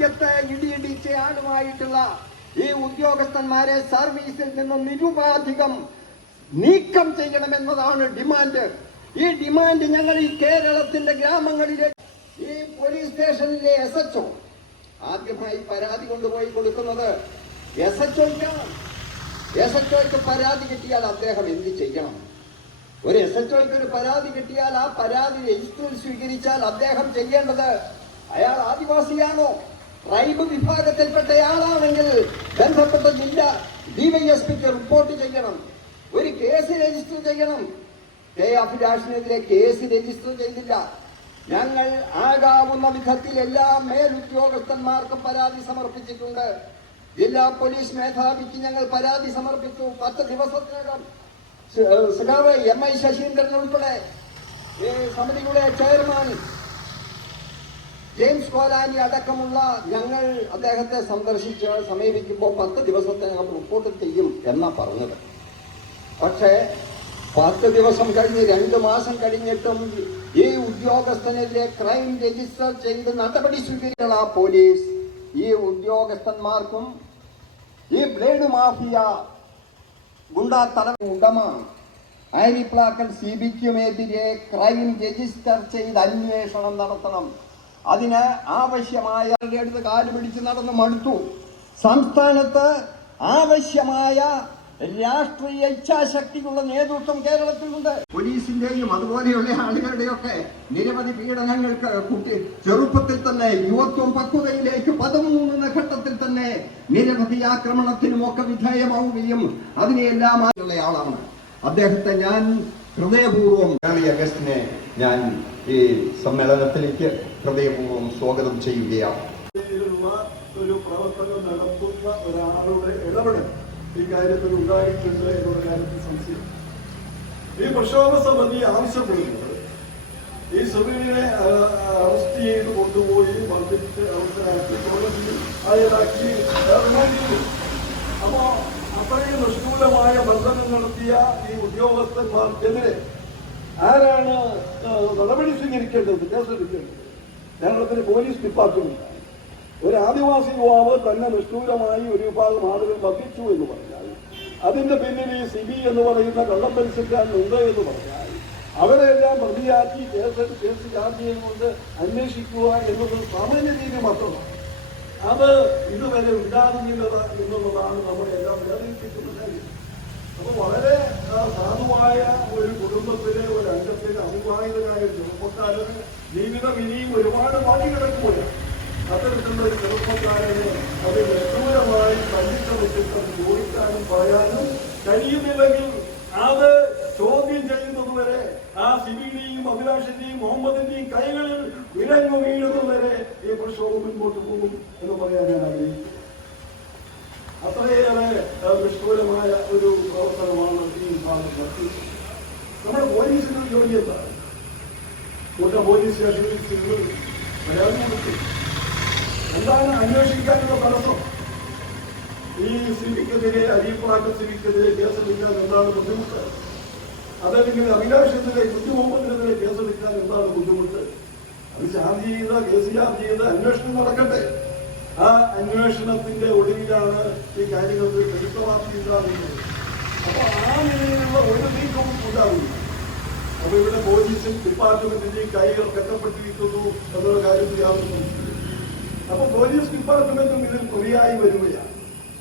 രാജ്യത്തെ ഇടിയിടിച്ച ആളുമായിട്ടുള്ള ഈ ഉദ്യോഗസ്ഥന്മാരെ സർവീസിൽ നിന്നും നിരുപാധികം നീക്കം ചെയ്യണമെന്നതാണ് ഡിമാൻഡ്. ഈ ഡിമാൻഡ് ഞങ്ങൾ ഈ കേരളത്തിന്റെ ഗ്രാമങ്ങളിലെ ഈ പോലീസ് സ്റ്റേഷനിലെ എസ് എച്ച് ഒ ആദ്യമായി പരാതി കൊണ്ടുപോയി കൊടുക്കുന്നത് എസ് എച്ച് ഒക്കാണ് എസ് എച്ച് ഒക്ക് പരാതി കിട്ടിയാൽ അദ്ദേഹം എന്ത് ചെയ്യണം? ഒരു എസ് എച്ച് ഒക്ക് ഒരു പരാതി കിട്ടിയാൽ ആ പരാതി രജിസ്റ്ററിൽ സ്വീകരിച്ചാൽ അദ്ദേഹം ചെയ്യേണ്ടത് അയാൾ ആദിവാസിയാണോ? ട്രൈബ് വിഭാഗത്തിൽപ്പെട്ടയാളാണെങ്കിൽ ബന്ധപ്പെട്ട ജില്ല ഡിവൈഎസ്പിക്ക് റിപ്പോർട്ട് ചെയ്യണം. ഒരു കേസ് രജിസ്റ്റർ ചെയ്യണം. കെ അഭിലാഷിനെതിരെ കേസ് രജിസ്റ്റർ ചെയ്തില്ല. ഞങ്ങൾ ആകാവുന്ന വിധത്തിൽ എല്ലാ മേലുദ്യോഗസ്ഥന്മാർക്കും പരാതി സമർപ്പിച്ചിട്ടുണ്ട്. ജില്ലാ പോലീസ് മേധാവിക്ക് ഞങ്ങൾ പരാതി സമർപ്പിച്ചു. പത്ത് ദിവസത്തിനകം സഖാവ് എം ഐ ശശീന്ദ്രൻ ഉൾപ്പെടെ സമിതിയുടെ ചെയർമാൻ ജെയിംസ് കോലാനി അടക്കമുള്ള ഞങ്ങൾ അദ്ദേഹത്തെ സന്ദർശിച്ച് സമീപിക്കുമ്പോൾ പത്ത് ദിവസത്തിനകം റിപ്പോർട്ട് ചെയ്യും എന്നാ പറഞ്ഞത്. പക്ഷേ പത്ത് ദിവസം കഴിഞ്ഞ് രണ്ട് മാസം കഴിഞ്ഞിട്ടും ഈ ഉദ്യോഗസ്ഥനെതിരെ ക്രൈം രജിസ്റ്റർ ചെയ്ത് നടപടി സ്വീകരിക്കണം ആ പോലീസ് ഈ ഉദ്യോഗസ്ഥന്മാർക്കും ഈ ബ്ലേഡ് മാഫിയ ഗുണ്ടാ തല ഉടമ ആരിപ്ലാക്കൽ സി ബിക്കുമെതിരെ ക്രൈം രജിസ്റ്റർ ചെയ്ത് അന്വേഷണം നടത്തണം. അതിന് ആവശ്യമായ അടുത്ത് കാൽ പിടിച്ച് നടന്ന് മടുത്തു. സംസ്ഥാനത്ത് ആവശ്യമായ രാഷ്ട്രീയ ഇച്ഛാശക്തിക്കുള്ള നേതൃത്വം കേരളത്തിലുണ്ട്. പോലീസിന്റെയും അതുപോലെയുള്ള ആളുകളുടെയൊക്കെ നിരവധി പീഡനങ്ങൾക്ക് കുട്ടി ചെറുപ്പത്തിൽ തന്നെ യുവത്വം പക്വതയിലേക്ക് പതിമൂന്ന് ഘട്ടത്തിൽ തന്നെ നിരവധി ആക്രമണത്തിനും ഒക്കെ വിധേയമാവുകയും അതിനെയെല്ലാം ഉള്ള ആളാണ്. അദ്ദേഹത്തെ ഞാൻ ഹൃദയപൂർവം അഗസ്റ്റിനെ ഞാൻ ഈ സമ്മേളനത്തിലേക്ക് ഹൃദയപൂർവം സ്വാഗതം ചെയ്യുകയാണ്. ഒരു പ്രവർത്തനം നടത്തുന്ന ഒരാളുടെ ഇടപെടൽ ഈ കാര്യത്തിൽ ഉണ്ടായിട്ടുണ്ട് എന്നുള്ള കാര്യത്തിൽ സംശയം. ഈ പ്രക്ഷോഭ സമിതി ആവശ്യപ്പെടുന്നത് ഈ സുബീനെ അറസ്റ്റ് ചെയ്ത് കൊണ്ടുപോയി മർദ്ദിച്ച് അവസരമാക്കി കോടതിയിൽ അയലാക്കി റിമാൻഡ് അപ്പോൾ അപ്പോ അത്രയും നിഷ്ഠൂലമായ ബന്ധനം നടത്തിയ ഈ ഉദ്യോഗസ്ഥന്മാർക്കെതിരെ ആരാണ് നടപടി സ്വീകരിക്കേണ്ടത്? കേസെടുക്കേണ്ടത് കേരളത്തിലെ പോലീസ് ഡിപ്പാർട്ട്മെന്റ് ഒരു ആദിവാസി യുവാവ് തന്നെ നിഷ്ഠൂരമായി ഒരു വിഭാഗം ആളുകൾ വധിച്ചു എന്ന് പറഞ്ഞാൽ അതിന്റെ പിന്നിൽ ഈ സിബി എന്ന് പറയുന്ന കള്ളം ഉണ്ട് എന്ന് പറഞ്ഞാൽ അവരെല്ലാം പ്രതിയാക്കി കേസ് കേസ് ചാർജ് ചെയ്തുകൊണ്ട് അന്വേഷിക്കുക എന്നത് സാമാന്യ രീതി മാത്രമാണ്. അത് ഇതുവരെ ഉണ്ടാകുന്നില്ല എന്നുള്ളതാണ് നമ്മളെല്ലാം വേറെ കാര്യം. അപ്പൊ വളരെ സാധുവായ ഒരു കുടുംബത്തിലെ ഒരു അംഗത്തിന് അവിവാഹിതനായ ഒരു ചെറുപ്പക്കാരന് ജീവിതം ഇനിയും ഒരുപാട് ബാക്കി കിടക്കുകയാണ് അത്തരത്തിലുള്ള ഒരു ചെറുപ്പക്കാരന് അത് നിഷ്ഠൂരമായി തല്ലിച്ചതച്ചിട്ട് അത് ചോദിക്കാനും പറയാനും കഴിയുന്നില്ലെങ്കിൽ അത് ചോദ്യം ചെയ്യുന്നതുവരെ ആ സിബിയുടെയും അഭിലാഷിന്റെയും മുഹമ്മദിന്റെയും കൈകളിൽ വിലങ്ങു വീഴുന്നതുവരെ ഈ പ്രക്ഷോഭം മുൻപോട്ട് പോകും എന്ന് പറയാൻ ഞാൻ ആഗ്രഹിക്കുന്നു. അത്രയേറെ നിഷ്ഠൂരമായ ഒരു ഈ നമ്മൾ പോലീസിന് ജോലി എന്താണ് കൂട്ട പോലീസ് സ്റ്റേഷനിൽ ചെന്ന് പരാതി കൊടുത്തു എന്താണ് അന്വേഷിക്കാനുള്ള തടസ്സം? ഈ സിവിക്കെതിരെ അരിപ്പാക്ക സിവിക്കെതിരെ കേസെടുക്കാൻ എന്താണ് ബുദ്ധിമുട്ട്? അതല്ലെങ്കിൽ അഭിലാഷത്തിലെ കുഞ്ഞുമുഹമ്മദിനെതിരെ കേസെടുക്കാൻ എന്താണ് ബുദ്ധിമുട്ട്? അത് ചാർജ് ചെയ്ത കേസ് ചാർജ് ചെയ്ത് അന്വേഷണം നടക്കട്ടെ. ആ അന്വേഷണത്തിന്റെ ഒടുവിലാണ് ഈ കാര്യങ്ങൾക്ക് വ്യക്തമാക്കി ഉണ്ടാകുന്നത് അപ്പൊ ആ നിലയിലുള്ള ഒരു നീക്കവും ഉണ്ടാവില്ല. അപ്പൊ ഇവിടെ പോലീസും ഡിപ്പാർട്ട്മെന്റിന്റെയും കൈകൾ കെട്ടപ്പെട്ടിരിക്കുന്നു എന്നുള്ള കാര്യത്തിൽ യാതൊരു അപ്പോൾ അപ്പൊ പോലീസ് ഡിപ്പാർട്ട്മെന്റും ഇതിൽ പ്രതിയായി വരികയാണ്.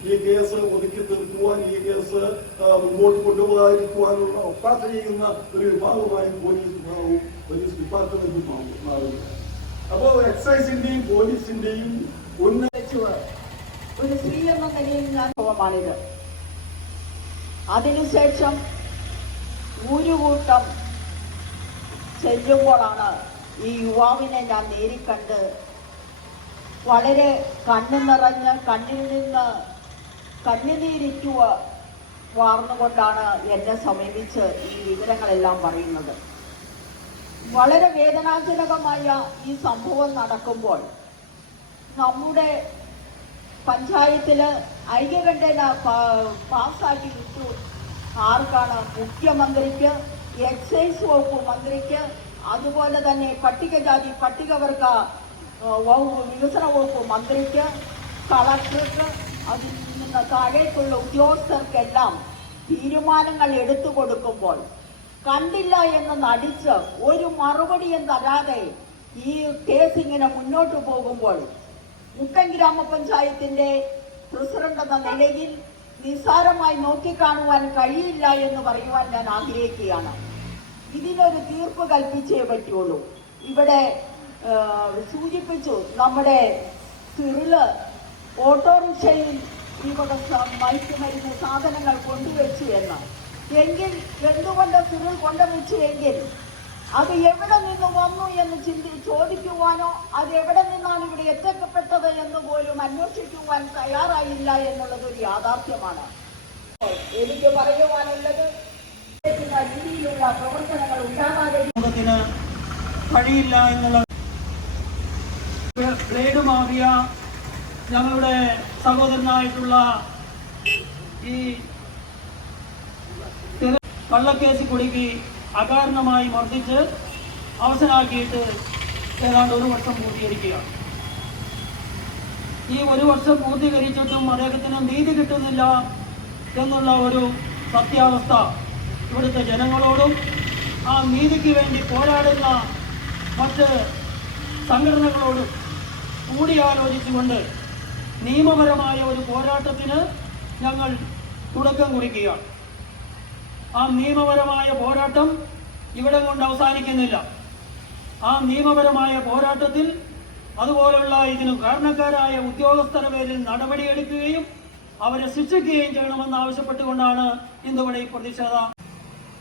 ഈ കേസ് ഒതുക്കി തീർക്കുവാൻ ഈ കേസ് മുമ്പോട്ട് കൊണ്ടുപോകാതിരിക്കുവാനുള്ള ഒപ്പാത്ത ചെയ്യുന്ന ഒരു വിഭാഗമായി പോലീസ് വിഭാഗവും പോലീസ് ഡിപ്പാർട്ട്മെന്റും മാറും- മാറുകയാണ് അപ്പോ എക്സൈസിന്റെയും പോലീസിന്റെയും ഉന്നത ഒരു സ്ത്രീ എന്ന നിലയിൽ ഞാൻ അനുഭവമാണിത് അതിനുശേഷം ഒരു കൂട്ടം ചെല്ലുമ്പോഴാണ് ഈ യുവാവിനെ ഞാൻ നേരിക്കണ്ട്. വളരെ കണ്ണു നിറഞ്ഞ് കണ്ണിൽ നിന്ന് കണ്ണുനീരിക്കുക വാർന്നുകൊണ്ടാണ് എന്നെ സമീപിച്ച് ഈ വിവരങ്ങളെല്ലാം പറയുന്നത്. വളരെ വേദനാജനകമായ ഈ സംഭവം നടക്കുമ്പോൾ നമ്മുടെ പഞ്ചായത്തിൽ ഐക്യകണ്ഠേന പാസ്സാക്കി വിട്ടു. ആർക്കാണ് മുഖ്യമന്ത്രിക്ക് എക്സൈസ് വകുപ്പ് മന്ത്രിക്ക് അതുപോലെ തന്നെ പട്ടികജാതി പട്ടികവർഗ വികസന വകുപ്പ് മന്ത്രിക്ക് കളക്ടർക്ക് അതിൽ നിന്ന് താഴേക്കുള്ള ഉദ്യോഗസ്ഥർക്കെല്ലാം തീരുമാനങ്ങൾ എടുത്തു കൊടുക്കുമ്പോൾ കണ്ടില്ല എന്ന് നടിച്ച് ഒരു മറുപടിയും തരാതെ ഈ കേസ് ഇങ്ങനെ മുന്നോട്ട് പോകുമ്പോൾ മുക്കൻ ഗ്രാമപഞ്ചായത്തിന്റെ പ്രസിഡന്റ് എന്ന നിലയിൽ നിസ്സാരമായി നോക്കിക്കാണുവാൻ കഴിയില്ല എന്ന് പറയുവാൻ ഞാൻ ആഗ്രഹിക്കുകയാണ്. ഇതിനൊരു തീർപ്പ് കൽപ്പിച്ചേ പറ്റുള്ളൂ. ഇവിടെ സൂചിപ്പിച്ചു നമ്മുടെ തിരുൾ ഓട്ടോറിക്ഷയിൽ ഈ വക മയക്കുമരുന്ന് സാധനങ്ങൾ കൊണ്ടുവച്ചു എന്ന്. എങ്കിൽ എന്തുകൊണ്ട് തിരുൾ കൊണ്ടുവച്ചു എങ്കിൽ അത് എവിടെ നിന്ന് വന്നു എന്ന് ചിന്തി ചോദിക്കുവാനോ അത് എവിടെ നിന്നാണ് ഇവിടെ എത്തിക്കപ്പെട്ടത് എന്ന് പോലും അന്വേഷിക്കുവാൻ തയ്യാറായില്ല എന്നുള്ളത് ഒരു യാഥാർത്ഥ്യമാണ്. എനിക്ക് പറയുവാനുള്ളത് കഴിയില്ല എന്നുള്ള ബ്ലേഡ് മാഫിയ ഞങ്ങളുടെ സഹോദരനായിട്ടുള്ള ഈ കള്ളക്കേസ് കുടുക്കി അകാരണമായി മർദ്ദിച്ച് അവസരാക്കിയിട്ട് ഏതാണ്ട് ഒരു വർഷം പൂർത്തീകരിക്കുകയാണ്. ഈ ഒരു വർഷം പൂർത്തീകരിച്ചിട്ടും അദ്ദേഹത്തിന് നീതി കിട്ടുന്നില്ല എന്നുള്ള ഒരു സത്യാവസ്ഥ ഇവിടുത്തെ ജനങ്ങളോടും ആ നീതിക്ക് വേണ്ടി പോരാടുന്ന മറ്റ് സംഘടനകളോടും കൂടിയാലോചിച്ചുകൊണ്ട് നിയമപരമായ ഒരു പോരാട്ടത്തിന് ഞങ്ങൾ തുടക്കം കുറിക്കുകയാണ്. ആ നിയമപരമായ പോരാട്ടം ഇവിടെ കൊണ്ട് അവസാനിക്കുന്നില്ല. ആ നിയമപരമായ പോരാട്ടത്തിൽ അതുപോലുള്ള ഇതിന് കാരണക്കാരായ ഉദ്യോഗസ്ഥരുടെ പേരിൽ നടപടിയെടുക്കുകയും അവരെ ശിക്ഷിക്കുകയും ചെയ്യണമെന്ന് ആവശ്യപ്പെട്ടുകൊണ്ടാണ് ഇന്നിവിടെ ഈ പ്രതിഷേധ.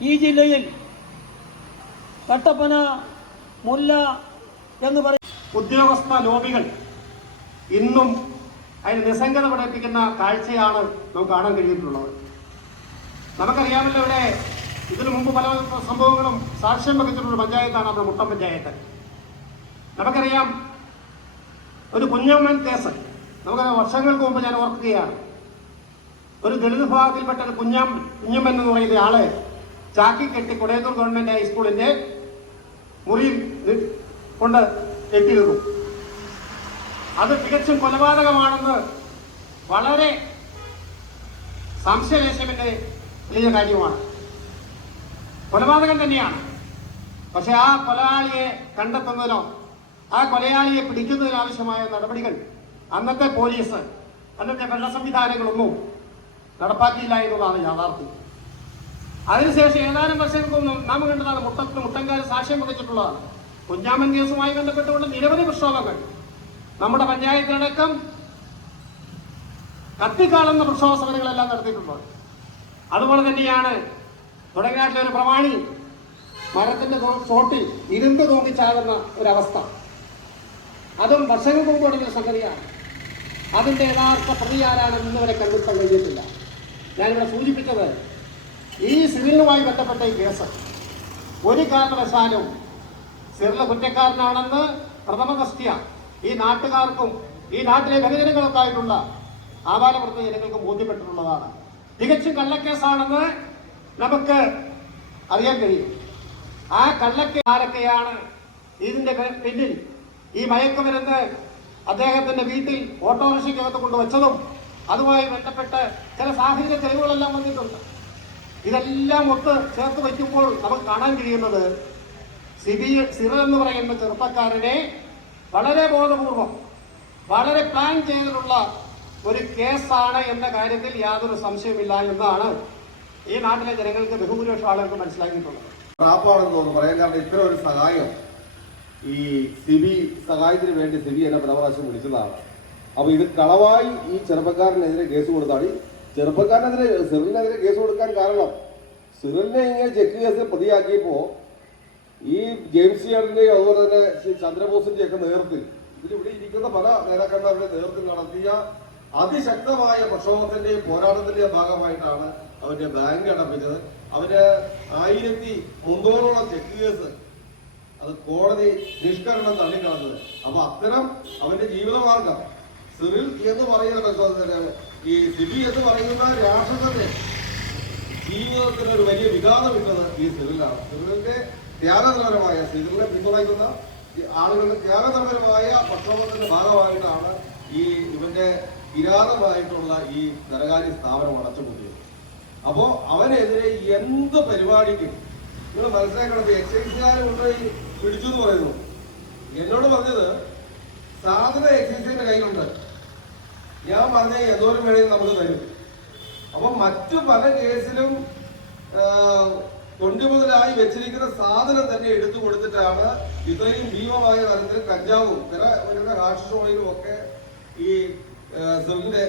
ഈ ജില്ലയിൽ കട്ടപ്പന മുല്ല എന്ന് പറയും ഉദ്യോഗസ്ഥ ലോബികൾ ഇന്നും അതിന് നിസ്സംഗത പഠിപ്പിക്കുന്ന കാഴ്ചയാണ് നമുക്ക് കാണാൻ കഴിയിട്ടുള്ളത് നമുക്കറിയാമല്ലോ ഇവിടെ ഇതിനു മുമ്പ് പല സംഭവങ്ങളും സാക്ഷ്യം വഹിച്ചിട്ടുള്ള പഞ്ചായത്താണ് നമ്മുടെ മുട്ടം പഞ്ചായത്ത്. നമുക്കറിയാം ഒരു കുഞ്ഞമ്മൻ കേസ്. നമുക്ക് വർഷങ്ങൾക്ക് മുമ്പ് ഞാൻ ഓർക്കുകയാണ്. ഒരു ദളിത് വിഭാഗത്തിൽപ്പെട്ട ഒരു കുഞ്ഞം കുഞ്ഞമ്മൻ എന്ന് പറയുന്ന ആളെ ചാക്കി കെട്ടി കൊടയത്തൂർ ഗവൺമെന്റ് ഹൈസ്കൂളിന്റെ മുറിയിൽ കൊണ്ട് കെട്ടിയിരുന്നു. അത് തികച്ചും കൊലപാതകമാണെന്ന് വളരെ സംശയലേശമിന്റെ വലിയ കാര്യമാണ്. കൊലപാതകം തന്നെയാണ്. പക്ഷെ ആ കൊലയാളിയെ കണ്ടെത്തുന്നതിനോ ആ കൊലയാളിയെ പിടിക്കുന്നതിനോ ആവശ്യമായ നടപടികൾ അന്നത്തെ പോലീസ് അന്നത്തെ ഭരണ സംവിധാനങ്ങളൊന്നും നടപ്പാക്കിയില്ല എന്നുള്ളതാണ് യാഥാർത്ഥ്യം. അതിനുശേഷം ഏതാനും വർഷങ്ങൾക്ക് മുമ്പ് നാം കണ്ടതാണ് മുട്ടത്തിന് മുട്ടങ്കാൽ സാക്ഷ്യം വഹിച്ചിട്ടുള്ളതാണ്. കുഞ്ഞാമൻ കേസുമായി ബന്ധപ്പെട്ടുകൊണ്ട് നിരവധി പ്രക്ഷോഭങ്ങൾ. നമ്മുടെ പഞ്ചായത്തിലടക്കം കത്തിക്കാളുന്ന പ്രക്ഷോഭ സമരങ്ങളെല്ലാം നടത്തിയിട്ടുള്ളത് അതുപോലെ തന്നെയാണ് തുടങ്ങിനാട്ടിലെ ഒരു പ്രമാണി മരത്തിന്റെ ചോട്ടിൽ ഇരുന്ന് തൂങ്ങിച്ചാകുന്ന ഒരവസ്ഥ. അതും വർഷങ്ങൾക്ക് മുമ്പ് തുടങ്ങിയ സംഗതിയാണ്. അതിന്റെ യഥാർത്ഥ പ്രതി ഇന്നുവരെ ഇന്ന് വരെ കണ്ടെത്താൻ കഴിഞ്ഞിട്ടില്ല. ഞാനിവിടെ സൂചിപ്പിച്ചത് ഈ സിവിലുമായി ബന്ധപ്പെട്ട ഈ കേസ്. ഒരു കാരണവശാലും സിറിലെ കുറ്റക്കാരനാണെന്ന് പ്രഥമ ദൃഷ്ടിയ. ഈ നാട്ടുകാർക്കും ഈ നാട്ടിലെ ബഹുജനങ്ങൾക്കായിട്ടുള്ള ആപാലവൃത്ത ജനങ്ങൾക്കും ബോധ്യപ്പെട്ടിട്ടുള്ളതാണ്. തികച്ചും കള്ളക്കേസാണെന്ന് നമുക്ക് അറിയാൻ കഴിയും. ആ കള്ളക്കേ ആരൊക്കെയാണ് ഇതിന്റെ പിന്നിൽ? ഈ മയക്കുമരുന്ന് അദ്ദേഹത്തിന്റെ വീട്ടിൽ ഓട്ടോറിക്ഷയ്ക്കകത്ത് കൊണ്ടുവച്ചതും അതുമായി ബന്ധപ്പെട്ട് ചില സാഹചര്യ തെളിവുകളെല്ലാം വന്നിട്ടുണ്ട്. ഇതെല്ലാം ഒത്ത് ചേർത്ത് വയ്ക്കുമ്പോൾ നമുക്ക് കാണാൻ കഴിയുന്നത് സിബി സിറ എന്ന് പറയുന്ന ചെറുപ്പക്കാരനെ വളരെ ബോധപൂർവം വളരെ പ്ലാൻ ചെയ്തിട്ടുള്ള ഒരു കേസാണ് എന്ന കാര്യത്തിൽ യാതൊരു സംശയമില്ല എന്നാണ് ഈ നാട്ടിലെ ജനങ്ങൾക്ക് ബഹുഭൂരിപക്ഷം ആളുകൾക്ക് മനസ്സിലാക്കിയിട്ടുള്ളത് പ്രാപ്പാണെന്ന് തോന്നുന്നു. പറയാൻ കാരണം ഇത്ര ഒരു സഹായം ഈ സിബി സഹായത്തിന് വേണ്ടി സിബി എന്നെ പരാമർശം വിളിച്ചതാണ്. അപ്പൊ ഇത് കളവായി ഈ ചെറുപ്പക്കാരനെതിരെ കേസ് കൊടുത്താണ്. ചെറുപ്പക്കാരനെതിരെ സിറിലിനെതിരെ കേസ് കൊടുക്കാൻ കാരണം സിറിലിനെ ഇങ്ങനെ ചെക്ക് കേസിൽ പ്രതിയാക്കിയപ്പോ ഈ ജെയിംസ് ചേട്ടന്റെയും അതുപോലെ തന്നെ ശ്രീ ചന്ദ്രബോസിന്റെയും ഒക്കെ നേതൃത്വത്തിൽ ഇതിലിവിടെ ഇരിക്കുന്ന പല നേതാക്കന്മാരുടെ നേതൃത്വം നടത്തിയ അതിശക്തമായ പ്രക്ഷോഭത്തിന്റെയും പോരാട്ടത്തിന്റെ ഭാഗമായിട്ടാണ് അവന്റെ ബാങ്ക് അടപ്പിച്ചത്. അവന് ആയിരത്തി മുന്നൂറോളം ചെക്ക് കേസ് അത് കോടതി നിഷ്കരണം തള്ളിക്കളഞ്ഞത് അപ്പൊ അത്തരം അവന്റെ ജീവിതമാർഗം സിറിൽ എന്ന് പറയുന്ന ഈ സിബി എന്ന് പറയുന്ന രാഷ്ട്രത്തിന്റെ ജീവിതത്തിന് ഒരു വലിയ വികാസം ഇട്ടത് ഈ സിറിലാണ്. സിറിലിന്റെ ത്യാഗതരമായ സിറിലിനെ പിന്തുണയ്ക്കുന്ന ആളുകളുടെ ത്യാഗതപരമായ പ്രക്ഷോഭത്തിന്റെ ഭാഗമായിട്ടാണ് ഈ ഇവന്റെ കിരാതമായിട്ടുള്ള ഈ ധനകാര്യ സ്ഥാപനം അടച്ചുപൂട്ടിയത് അപ്പോ അവനെതിരെ എന്ത് പരിപാടിക്കും നിങ്ങൾ മനസ്സിലാക്കണം എക്സൈസുകാരെ കൊണ്ടുപോയി പിടിച്ചു എന്ന് പറയുന്നു. എന്നോട് പറഞ്ഞത് സാധന എക്സൈസിന്റെ കയ്യിലുണ്ട്. ഞാൻ പറഞ്ഞ എന്തോരം വേണമെങ്കിൽ നമുക്ക് തരും. അപ്പൊ മറ്റു പല കേസിലും കൊണ്ടുമുതലായി വെച്ചിരിക്കുന്ന സാധനം തന്നെ എടുത്തു കൊടുത്തിട്ടാണ് ഇത്രയും ഭീമമായ തരത്തിൽ കഞ്ചാവും വില വരുന്ന ഓയിലും ഒക്കെ ഈ സിവിലിന്റെ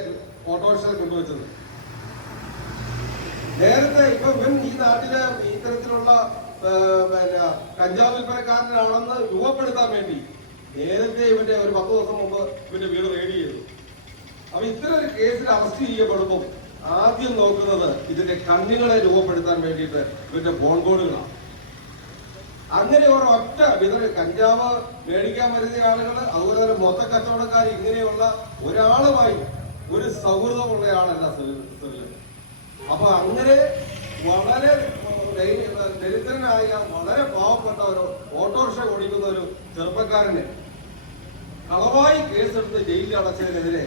ഓട്ടോറിക്ഷ കൊണ്ടുവച്ചത്. നേരത്തെ ഇപ്പൊ ഇവൻ ഈ നാട്ടിൽ ഇത്തരത്തിലുള്ള പിന്നെ കഞ്ചാവ് വിൽപ്പനക്കാരനാണെന്ന് രൂപപ്പെടുത്താൻ വേണ്ടി നേരത്തെ ഇവന്റെ ഒരു പത്ത് ദിവസം മുമ്പ് ഇവന്റെ വീട് റെയ്ഡ് ചെയ്തു. അപ്പൊ ഇത്തരം ഒരു കേസിൽ അറസ്റ്റ് ചെയ്യപ്പെടുമ്പോൾ ആദ്യം നോക്കുന്നത് ഇതിന്റെ കണ്ണുകളെ രൂപപ്പെടുത്താൻ വേണ്ടിയിട്ട് ഇവന്റെ ബോൺ കോഡുകളാണ് അങ്ങനെ ഒരു ഒറ്റ വിതര കഞ്ചാവ് മേടിക്കാൻ വരുന്ന ആളുകൾ അതുപോലെ തന്നെ മൊത്ത കച്ചവടക്കാർ ഇങ്ങനെയുള്ള ഒരാളുമായി ഒരു സൗഹൃദമുള്ള ആളല്ല സിവിൽ അപ്പൊ അങ്ങനെ വളരെ ദരിദ്രനായ വളരെ പാവപ്പെട്ട ഒരു ഓട്ടോറിക്ഷ ഓടിക്കുന്ന ഒരു ചെറുപ്പക്കാരനെ കളവായി കേസെടുത്ത് ജയിലിൽ അടച്ചതിനെതിരെ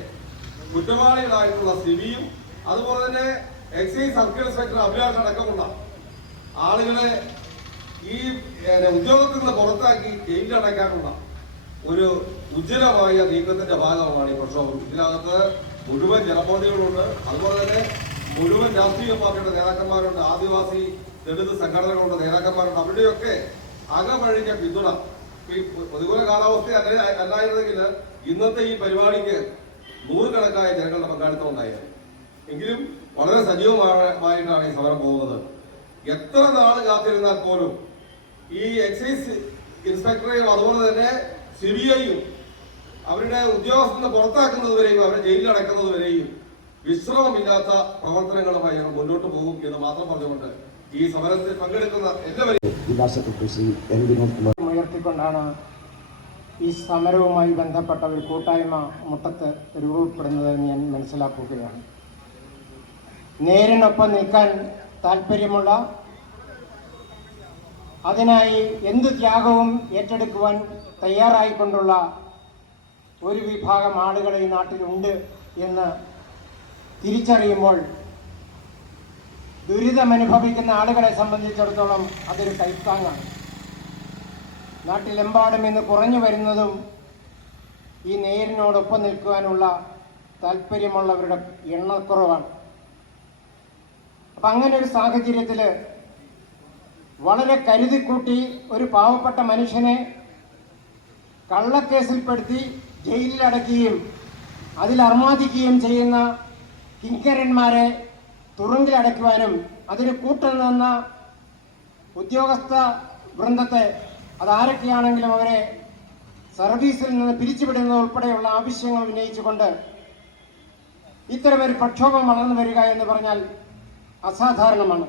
കുറ്റവാളികളായിട്ടുള്ള സിബിയും അതുപോലെ തന്നെ എക്സൈസ് സർക്കിൾ ഇൻസ്പെക്ടർ അഭിലാഷ് അടക്കമുള്ള ആളുകളെ ഈ ഉദ്യോഗസ്ഥരെ പുറത്താക്കി ജയിലിൽ അടയ്ക്കാനുള്ള ഒരു ഉജ്ജ്വലമായ നീക്കത്തിന്റെ ഭാഗമാണ് ഈ പ്രക്ഷോഭം ഇതിനകത്ത് മുഴുവൻ ജനബോധികളുണ്ട് അതുപോലെ തന്നെ മുഴുവൻ രാഷ്ട്രീയ പാർട്ടിയുടെ നേതാക്കന്മാരുണ്ട്. ആദിവാസി ദളിത് സംഘടനകളുടെ നേതാക്കന്മാരുണ്ട്. അവരുടെയൊക്കെ അകമഴിഞ്ഞ പിന്തുണ. ഈ പ്രതികൂല കാലാവസ്ഥ അല്ല അല്ലായിരുന്നെങ്കിൽ ഇന്നത്തെ ഈ പരിപാടിക്ക് നൂറുകണക്കായ ജനങ്ങളുടെ പങ്കാളിത്തം ഉണ്ടായിരുന്നു. എങ്കിലും വളരെ സജീവമായിട്ടാണ് ഈ സമരം പോകുന്നത്. എത്ര നാൾ കാത്തിരുന്നാൽ പോലും ഈ എക്സൈസ് ഇൻസ്പെക്ടറെയും അതുപോലെ തന്നെ സി ബി ഐയും അവരുടെ ഉദ്യോഗസ്ഥനെ പുറത്താക്കുന്നത് വരെയും അവരെ ജയിലിൽ അടയ്ക്കുന്നത് വരെയും വിശ്രമമില്ലാത്ത പ്രവർത്തനങ്ങളുമായി മുന്നോട്ട് പോകും എന്ന് മാത്രം പറഞ്ഞുകൊണ്ട് ഈ സമരത്തിൽ പങ്കെടുക്കുന്ന എല്ലാവരെയും ജില്ലാ സെക്രട്ടറി ഉയർത്തിക്കൊണ്ടാണ് ഈ സമരവുമായി ബന്ധപ്പെട്ട ഒരു കൂട്ടായ്മ മുട്ടത്ത് രൂപപ്പെടുന്നതെന്ന് ഞാൻ മനസ്സിലാക്കുകയാണ്. നേരിനൊപ്പം നിൽക്കാൻ താല്പര്യമുള്ള അതിനായി എന്ത് ത്യാഗവും ഏറ്റെടുക്കുവാൻ തയ്യാറായിക്കൊണ്ടുള്ള ഒരു വിഭാഗം ആളുകൾ ഈ നാട്ടിലുണ്ട് എന്ന് തിരിച്ചറിയുമ്പോൾ ദുരിതമനുഭവിക്കുന്ന ആളുകളെ സംബന്ധിച്ചിടത്തോളം അതൊരു കൈത്താങ്ങാണ്. നാട്ടിലെമ്പാടും ഇന്ന് കുറഞ്ഞു വരുന്നതും ഈ നേരിനോടൊപ്പം നിൽക്കുവാനുള്ള താല്പര്യമുള്ളവരുടെ എണ്ണക്കുറവാണ്. അപ്പം അങ്ങനെ ഒരു സാഹചര്യത്തിൽ വളരെ കരുതിക്കൂട്ടി ഒരു പാവപ്പെട്ട മനുഷ്യനെ കള്ളക്കേസിൽപ്പെടുത്തി ജയിലിലടക്കുകയും അതിൽ അർമാദിക്കുകയും ചെയ്യുന്ന കിങ്കരന്മാരെ തുറുങ്കിലടയ്ക്കുവാനും അതിന് കൂട്ടുനിന്ന ഉദ്യോഗസ്ഥ വൃന്ദത്തെ അതാരൊക്കെയാണെങ്കിലും അവരെ സർവീസിൽ നിന്ന് പിരിച്ചുവിടുന്നത് ഉൾപ്പെടെയുള്ള ആവശ്യങ്ങൾ ഉന്നയിച്ചുകൊണ്ട് ഇത്തരമൊരു പ്രക്ഷോഭം വളർന്നു വരിക എന്ന് പറഞ്ഞാൽ അസാധാരണമാണ്.